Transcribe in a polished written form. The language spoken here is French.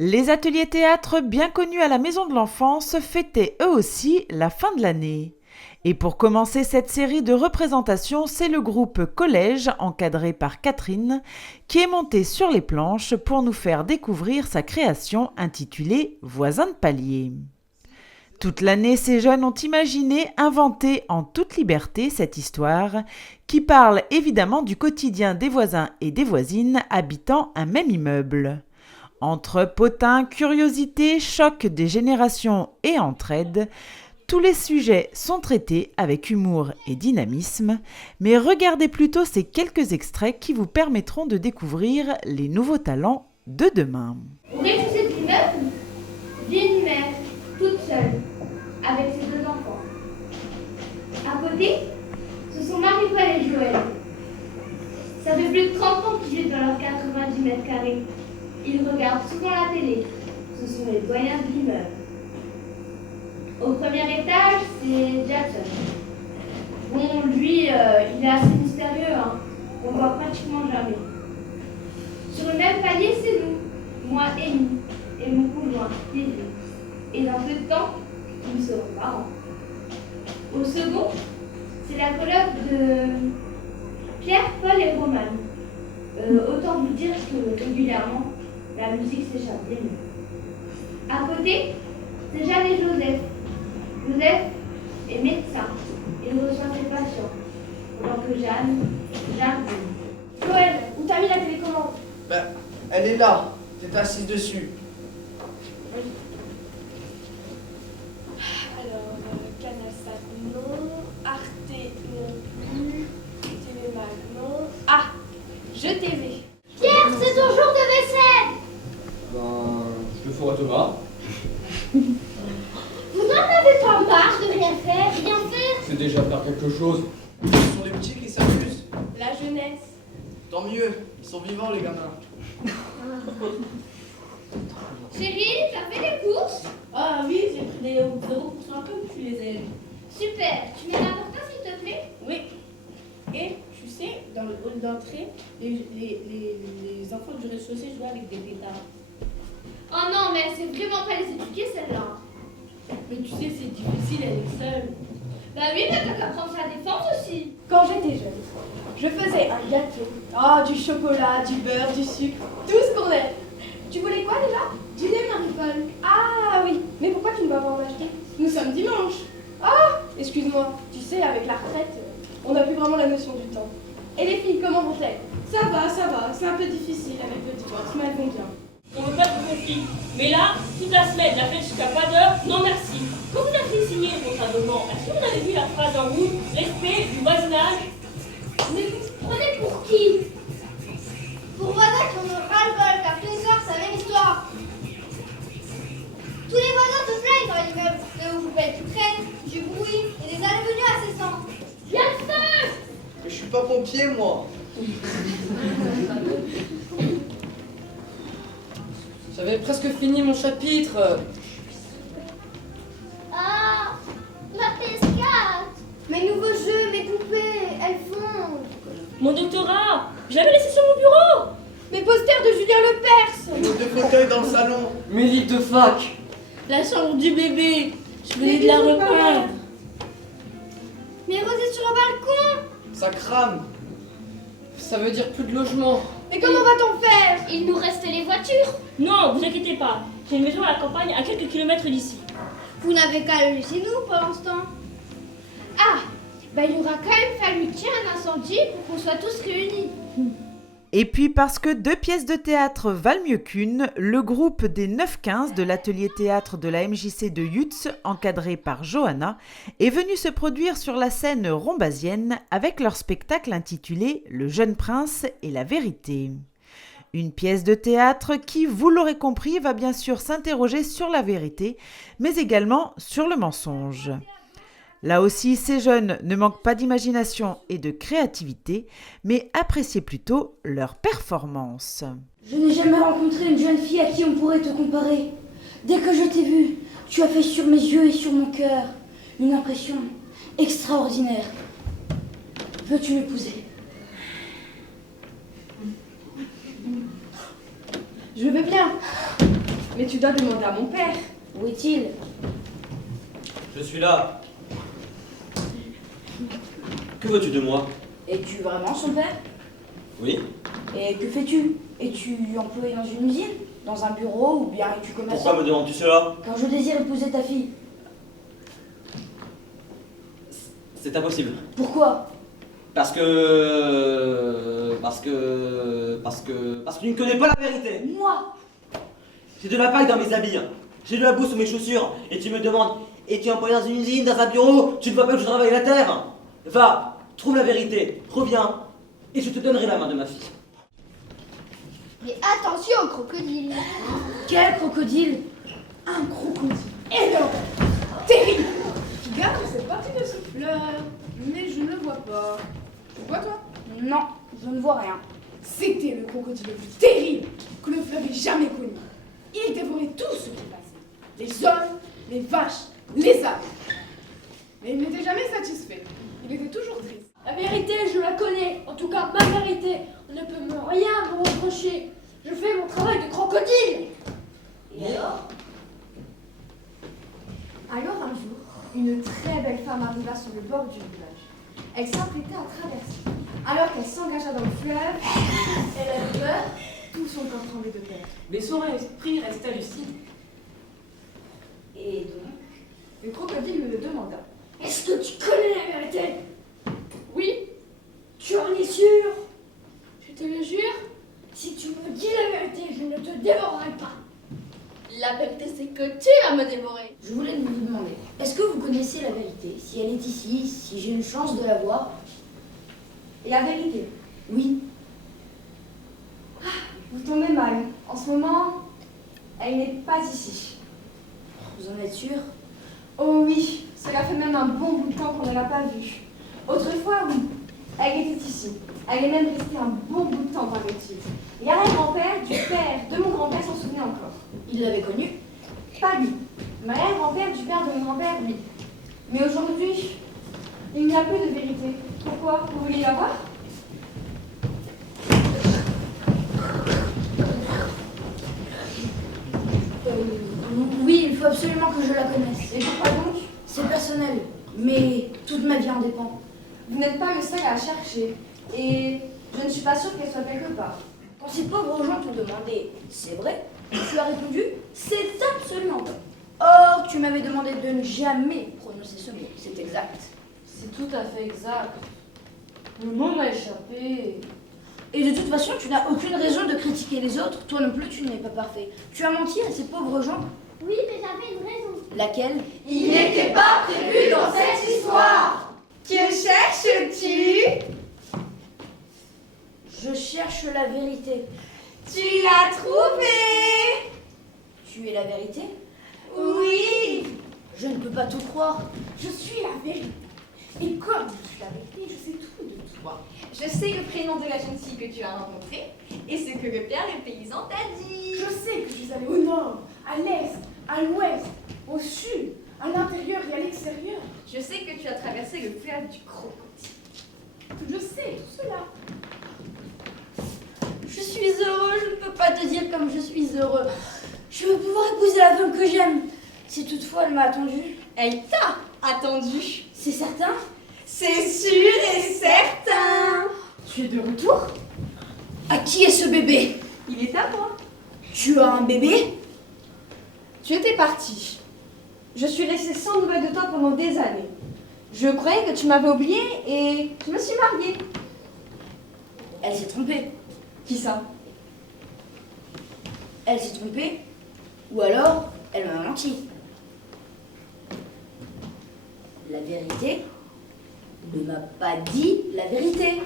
Les ateliers théâtre bien connus à la Maison de l'Enfance fêtaient eux aussi la fin de l'année. Et pour commencer cette série de représentations, c'est le groupe Collège, encadré par Catherine, qui est monté sur les planches pour nous faire découvrir sa création intitulée « Voisins de palier ». Toute l'année, ces jeunes ont imaginé, inventé en toute liberté cette histoire qui parle évidemment du quotidien des voisins et des voisines habitant un même immeuble. Entre potins, curiosité, choc des générations et entraide, tous les sujets sont traités avec humour et dynamisme, mais regardez plutôt ces quelques extraits qui vous permettront de découvrir les nouveaux talents de demain. Au rez-de-chaussée de l'immeuble vit une mère, toute seule, avec ses deux enfants. À côté, ce sont Marie-Paul et Joël. Ça fait plus de 30 ans qu'ils vivent dans leurs 90 mètres carrés. Ils regardent souvent la télé. Ce sont les doyens de l'immeuble. Au premier étage, c'est Jackson. Bon, lui, il est assez mystérieux, hein. On le voit pratiquement jamais. Sur le même palier, c'est nous, moi, Amy, et mon conjoint, Lily. Et dans peu de temps, nous serons parents. Au second, c'est la coloc de Pierre, Paul et Roman. Autant vous dire que régulièrement, la musique s'échappe des murs. À côté, c'est Jeanne et Joseph. Joseph est médecin. Il reçoit ses patients. Pendant que Jeanne jardine. Joël, où t'as mis la télécommande? Ben, elle est là. T'es assise dessus. Oui. Alors, Canalsat non, Arte non plus, TV Mag non. Ah, Je TV. Pierre, c'est ton jour de vaisselle! Ben, je le ferai Thomas. Vous n'en avez pas marre de rien faire, rien faire? C'est déjà faire quelque chose. Ce sont les petits qui s'amusent. La jeunesse. Tant mieux. Ils sont vivants, les gamins. Chérie, t'as fait les courses? Ah oui, j'ai pris des 0% comme tu les aimes. Super, tu mets l'important s'il te plaît? Oui. Et tu sais, dans le hall d'entrée, les enfants du rez-de-chaussée jouaient avec des pétards. Oh non, mais elle sait vraiment pas les éduquer celle-là. Mais tu sais, c'est difficile, elle est seule. Bah oui, mais t'as qu'à prendre sa défense aussi. Quand j'étais jeune, je faisais un gâteau. Oh, du chocolat, du beurre, du sucre, tout ce qu'on aime. Tu voulais quoi déjà? Du lait, Marie-Paul. Ah oui, mais pourquoi tu ne vas pas en acheter? Nous sommes dimanche. Ah, excuse-moi, tu sais, avec la retraite, on n'a plus vraiment la notion du temps. Et les filles, comment vont-elles? Ça va, c'est un peu difficile avec le divorce, mais elles vont bien. On veut pas de conflit. Mais là, toute la semaine, la fête jusqu'à pas d'heure, non merci. Quand vous avez signé le contrat de vente, est-ce que vous avez vu la phrase en rouge, respect du voisinage? Mais vous me prenez pour qui? Pour voisins qui en ont ras-le-bol, car tous les soirs c'est la même histoire. Tous les voisins se plaignent dans l'immeuble de vous poubelles qui traînent, du bruit et des allées-venues incessantes. Y'a le feu! Mais je suis pas pompier, moi. J'avais presque fini mon chapitre. Ah, la PS4! Mes nouveaux jeux, mes poupées, elles fondent. Mon doctorat, je l'avais laissé sur mon bureau. Mes posters de Julien Lepers. Nos deux fauteuils dans le salon. Mes livres de fac. La chambre du bébé. Je venais de la repeindre. Mes rosées sur le balcon! Ça crame. Ça veut dire plus de logement. Mais comment va-t-on faire? Il nous reste les voitures. Non, vous inquiétez pas. J'ai une maison à la campagne à quelques kilomètres d'ici. Vous n'avez qu'à le laisser nous pour l'instant. Ah, bah il aura quand même fallu qu'il y ait un incendie pour qu'on soit tous réunis. Et puis parce que 2 pièces de théâtre valent mieux qu'une, le groupe des 9-15 de l'atelier théâtre de la MJC de Yutz, encadré par Johanna, est venu se produire sur la scène rombasienne avec leur spectacle intitulé « Le jeune prince et la vérité ». Une pièce de théâtre qui, vous l'aurez compris, va bien sûr s'interroger sur la vérité, mais également sur le mensonge. Là aussi, ces jeunes ne manquent pas d'imagination et de créativité, mais appréciez plutôt leur performance. Je n'ai jamais rencontré une jeune fille à qui on pourrait te comparer. Dès que je t'ai vue, tu as fait sur mes yeux et sur mon cœur une impression extraordinaire. Veux-tu m'épouser? Je veux bien. Mais tu dois demander à mon père. Où est-il? Je suis là. Que veux-tu de moi? Es-tu vraiment son père? Oui. Et que fais-tu? Es-tu employé dans une usine? Dans un bureau ou bien es-tu commerçant? Pourquoi me demandes-tu cela? Car je désire épouser ta fille. C'est impossible. Pourquoi? Parce que tu ne connais pas la vérité. Moi? J'ai de la paille dans mes habits. J'ai de la boue sous mes chaussures. Et tu me demandes, es-tu employé dans une usine, dans un bureau? Tu ne vois pas que je travaille la terre? Va, trouve la vérité, reviens, et je te donnerai la main de ma fille. Mais attention au crocodile. Quel crocodile? Un crocodile énorme, terrible, qui garde cette partie de ce fleur. Mais je ne le vois pas. Tu vois toi? Non, je ne vois rien. C'était le crocodile le plus terrible que le fleuve ait jamais connu. Il dévorait tout ce qui passait. Les hommes, les vaches, les ânes. Mais il n'était jamais satisfait. Il était toujours triste. La vérité, je la connais. En tout cas, ma vérité. On ne peut rien me reprocher. Je fais mon travail de crocodile. Et alors? Alors un jour, une très belle femme arriva sur le bord du village. Elle s'apprêtait à traverser. Alors qu'elle s'engagea dans le fleuve, elle avait peur, tout son corps tremblait de peur. Mais son esprit resta lucide. Et donc? Le crocodile me le demanda. Est-ce que tu connais la vérité? Oui, Tu en es sûr? Je te le jure. Si tu me dis la vérité, je ne te dévorerai pas. La vérité, c'est que tu vas me dévorer. Je voulais vous demander, est-ce que vous connaissez la vérité? Si elle est ici, si j'ai une chance de la voir? la vérité. Oui. Vous tombez mal. En ce moment, elle n'est pas ici. Vous en êtes sûr? Oh oui, cela fait même un bon bout de temps qu'on ne l'a pas vue. Autrefois, oui, elle était ici. Elle est même restée un bon bout de temps, paraît-il. L'arrière-grand-père du père de mon grand-père s'en souvenait encore. Il l'avait connue? Pas lui. Mais l'arrière-grand-père du père de mon grand-père, oui. Mais aujourd'hui, il n'y a plus de vérité. Pourquoi? Vous voulez la voir? Oui, il faut absolument que je la connaisse. Et pourquoi donc? C'est personnel, mais toute ma vie en dépend. Vous n'êtes pas le seul à chercher. Et je ne suis pas sûre qu'elle soit quelque part. Quand ces pauvres gens t'ont demandé, c'est vrai? Tu as répondu, c'est absolument vrai. Or, tu m'avais demandé de ne jamais prononcer ce mot. C'est exact. C'est tout à fait exact. Le mot m'a échappé. Et de toute façon, tu n'as aucune raison de critiquer les autres. Toi non plus, tu n'es pas parfait. Tu as menti à ces pauvres gens. Oui, mais j'avais une raison. Laquelle? Il n'était pas prévu dans cette histoire. Que cherches-tu? Je cherche la vérité. Tu l'as trouvée. Tu es la vérité? Oui. Je ne peux pas tout croire. Je suis la vérité. Et comme je suis la vérité, je sais tout de toi. Je sais le prénom de la jeune fille que tu as rencontrée et ce que le père le paysan t'a dit. Je sais que je suis allée au nord, à l'est, à l'ouest, au sud, à l'intérieur et à l'extérieur. Je sais que tu as traversé le fleuve du crocodile. Je sais tout cela. Je suis heureux, je ne peux pas te dire comme je suis heureux. Je veux pouvoir épouser la femme que j'aime. Si toutefois elle m'a attendu. Elle t'a attendu. C'est certain? C'est sûr et certain. Tu es de retour? À qui est ce bébé? Il est à moi. Tu as un bébé? Tu étais partie. Je suis restée sans nouvelles de toi pendant des années. Je croyais que tu m'avais oubliée et je me suis mariée. Elle s'est trompée. Qui ça? Elle s'est trompée. Ou alors, elle m'a menti. La vérité ne m'a pas dit la vérité.